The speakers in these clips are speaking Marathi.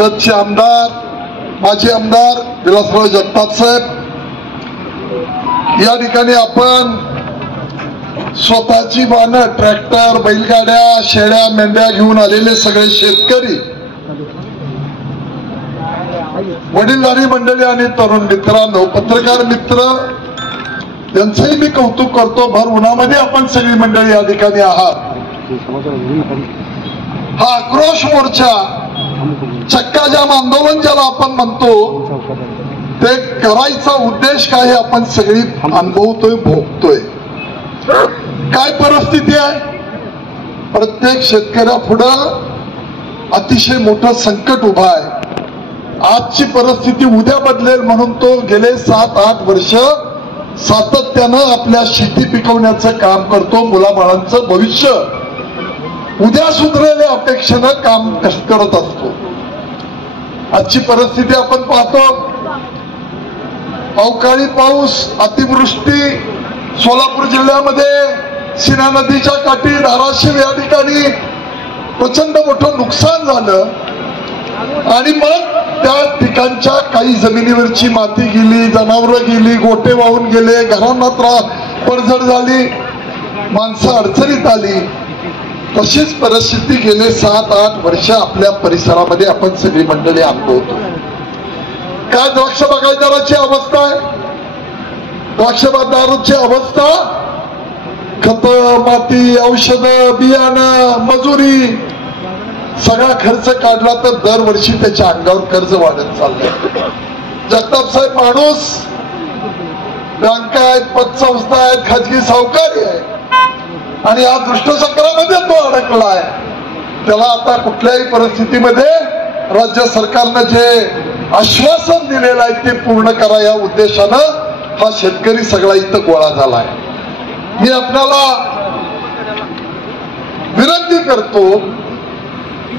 जतचे आमदार, माजी आमदार विलासराव जगताप साहेब, या ठिकाणी आपण स्वतःची वाहनं, ट्रॅक्टर, बैलगाड्या, शेळ्या, मेंढ्या घेऊन आलेले सगळे शेतकरी, वडीलधारी मंडळी आणि तरुण मित्रांनो, पत्रकार मित्र यांचंही मी कौतुक करतो. भर उन्हामध्ये आपण सगळी मंडळी या ठिकाणी आहात. हा आक्रोश मोर्चा, चक्का जाम आंदोलन ज्याला आपण म्हणतो, ते करायचा उद्देश काय हे आपण सगळी अनुभवतोय, भोगतोय. काय परिस्थिती आहे, प्रत्येक शेतकऱ्यापुढं अतिशय मोठं संकट उभं आहे. आजची परिस्थिती उद्या बदलेल म्हणून तो गेले 7-8 वर्ष सातत्यानं आपल्या शेती पिकवण्याचं काम करतो. मुलाबाळांचं भविष्य उद्या सुधरेल अपेक्षेनं काम करत असतो. आजची परिस्थिती आपण पाहतो, अवकाळी पाऊस, अतिवृष्टी, सोलापूर जिल्ह्यामध्ये सीना नदीच्या काठी धाराशिव या ठिकाणी प्रचंड मोठं नुकसान झालं आणि मग त्या ठिकाणच्या काही जमिनीवरची माती गेली, जनावरं गेली, गोटे वाहून गेले, घरांना पडझड झाली, माणसं अडचणीत आली. तशीच परिस्थिती गेले 7-8 वर्ष आपल्या परिसरामध्ये आपण सगळी मंडळी अनुभवतो. काय द्राक्ष बागायतदाराची अवस्था आहे, द्राक्ष बागायतदाराची अवस्था, खत, माती, औषधं, बियाणं, मजुरी, सगळा खर्च काढला तर दरवर्षी त्याच्या अंगावर कर्ज वाढत चाललंय. जगताप साहेब माणूस, बँका आहेत, पतसंस्था आहेत, खाजगी सावकारी आहे आणि या दुष्टचक्रामध्ये तो अडकलाय. त्याला आता कुठल्याही परिस्थितीमध्ये राज्य सरकारनं जे आश्वासन दिलेलं आहे ते पूर्ण करा या उद्देशानं हा शेतकरी सगळा इथं गोळा झालाय. मी आपल्याला विनंती करतो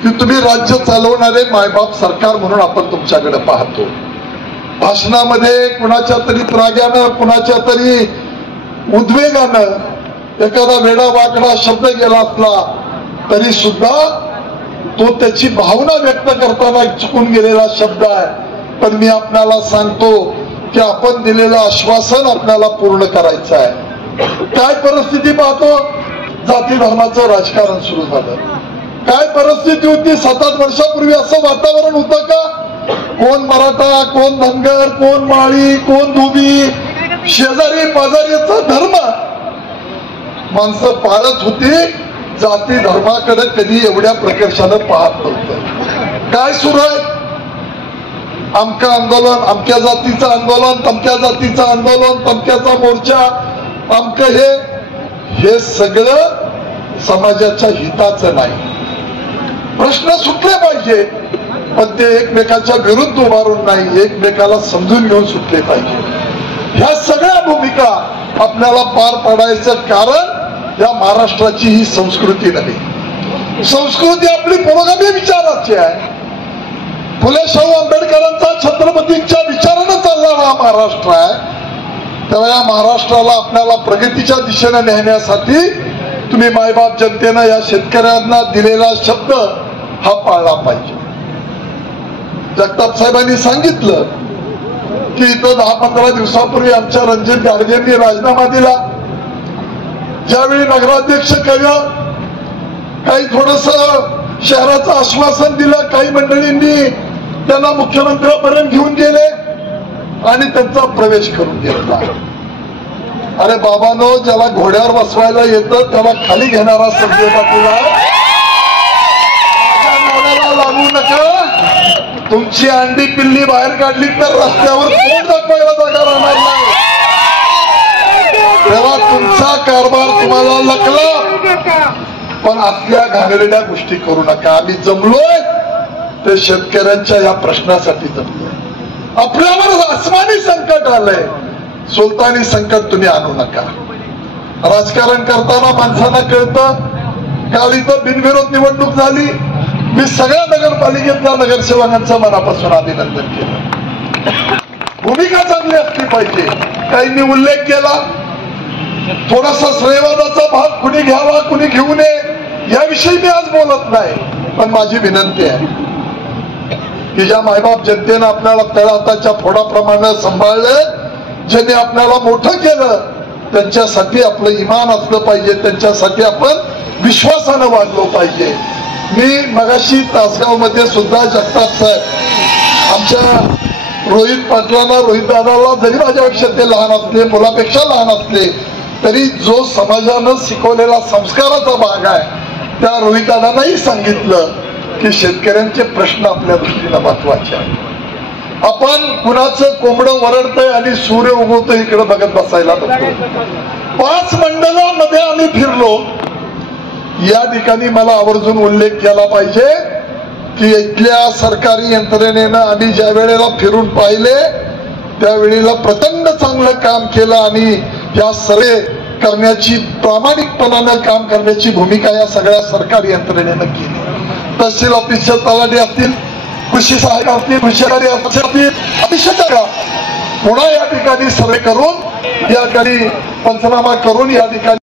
की तुम्ही राज्य चालवणारे मायबाप सरकार म्हणून आपण तुमच्याकडे पाहतो. भाषणामध्ये कुणाच्या तरी त्राग्यानं, कुणाच्या तरी उद्वेगानं एखादा वेडा वाकडा शब्द गेला असला तरी सुद्धा तो त्याची भावना व्यक्त करताना चुकून गेलेला शब्द आहे. पण मी आपल्याला सांगतो की आपण दिलेलं आश्वासन आपल्याला पूर्ण करायचं आहे. काय परिस्थिती पाहतो, जाती धर्माचं राजकारण सुरू झालं. काय परिस्थिती होती 7-8 वर्षापूर्वी, असं वातावरण होतं का? कोण मराठा, कोण धनगर, कोण माळी, कोण धोबी, शेजारी पाजारीचा धर्म माणसं पाळत होती. जाती धर्माकडे कधी एवढ्या प्रकर्षानं पाहत नव्हतं. काय सुरू आहे, अमका आंदोलन, अमक्या जातीचं आंदोलन, तमक्या जातीचं आंदोलन, तमक्याचा मोर्चा, अमक, हे सगळं समाजाच्या हिताचं नाही. प्रश्न सुटले पाहिजे पण ते एकमेकाच्या विरुद्ध उभारून नाही, एकमेकाला समजून घेऊन सुटले पाहिजे. ह्या सगळ्या भूमिका आपल्याला पार पाडायचं कारण या महाराष्ट्राची ही संस्कृती नाही. संस्कृती आपली पुरोगामी विचाराची आहे. फुले शाहू आंबेडकरांचा छत्रपतींच्या विचारानं चालणारा महाराष्ट्र आहे. तेव्हा या महाराष्ट्राला आपल्याला प्रगतीच्या दिशेने नेण्यासाठी तुम्ही मायबाप जनतेनं या शेतकऱ्यांना दिलेला शब्द हा पाळला पाहिजे. जगताप साहेबांनी सांगितलं की इथं 10-15 दिवसापूर्वी आमच्या रणजित गाडगेंनी राजीनामा दिला. ज्यावेळी नगराध्यक्ष केलं, काही थोडस शहराचं आश्वासन दिलं, काही मंडळींनी त्यांना मुख्यमंत्र्यापर्यंत घेऊन गेले आणि त्यांचा प्रवेश करून घेतला. अरे बाबांनो, ज्याला घोड्यावर बसवायला येतं त्याला खाली घेणारा समजता तुला लागू नका. तुमची अंडी पिल्ली बाहेर काढली तर रस्त्यावर कोण दाखवायला जागा राहणार नाही. तेव्हा तुमचा कारभार तुम्हाला लकला. पण असल्या घाणेरड्या गोष्टी करू नका. आम्ही जमलोय ते शेतकऱ्यांच्या या प्रश्नासाठी जमलोय. आपल्यावर आसमानी संकट आलंय, सुलतानी संकट तुम्ही आणू नका. राजकारण करताना माणसांना कळतं. काल इथं बिनविरोध निवडणूक झाली. मी सगळ्या नगरपालिकेतल्या नगरसेवकांचं मनापासून अभिनंदन केलं. भूमिका चांगली असली पाहिजे. काहींनी उल्लेख केला, थोडासा श्रेयवादाचा भाग कुणी घ्यावा कुणी घेऊ नये याविषयी मी आज बोलत नाही. पण माझी विनंती आहे, की ज्या मायबाप जनतेनं आपल्याला तळहाताच्या फोडाप्रमाणे सांभाळलं, ज्यांनी आपल्याला मोठं केलं, त्यांच्यासाठी आपलं इमान असलं पाहिजे, त्यांच्यासाठी आपण विश्वासानं वागलो पाहिजे. मी मगाशी तासगाव मध्ये सुद्धा जगताप साहेब आमच्या रोहित पाटलांना, रोहित दादाला जरी माझ्यापेक्षा ते लहान असले, मुलापेक्षा लहान असले, तरी जो समाजानं शिकवलेला संस्काराचा भाग आहे त्या रोहित दादांनाही सांगितलं की शेतकऱ्यांचे प्रश्न आपल्या दृष्टीनं महत्वाचे आहेत. आपण कुणाचं कोंबडं वरडतंय आणि सूर्य उगवतोय इकडे बघत बसायला नको. 5 मंडलामध्ये आम्ही फिरलो. या ठिकाणी मला आवर्जून उल्लेख केला पाहिजे की इथल्या सरकारी यंत्रणेनं आम्ही ज्या वेळेला फिरून पाहिले त्यावेळेला प्रचंड चांगलं काम केलं आणि या सर्वे करण्याची, प्रामाणिकपणानं काम करण्याची भूमिका या सगळ्या सरकारी यंत्रणेनं केली. तहसील ऑफिसच्या तलाठी असतील, कृषी सहाय्यक असतील, कृषी अधिकारी असतील, अतिशय पुन्हा या ठिकाणी सर्वे करून या ठिकाणी पंचनामा करून या ठिकाणी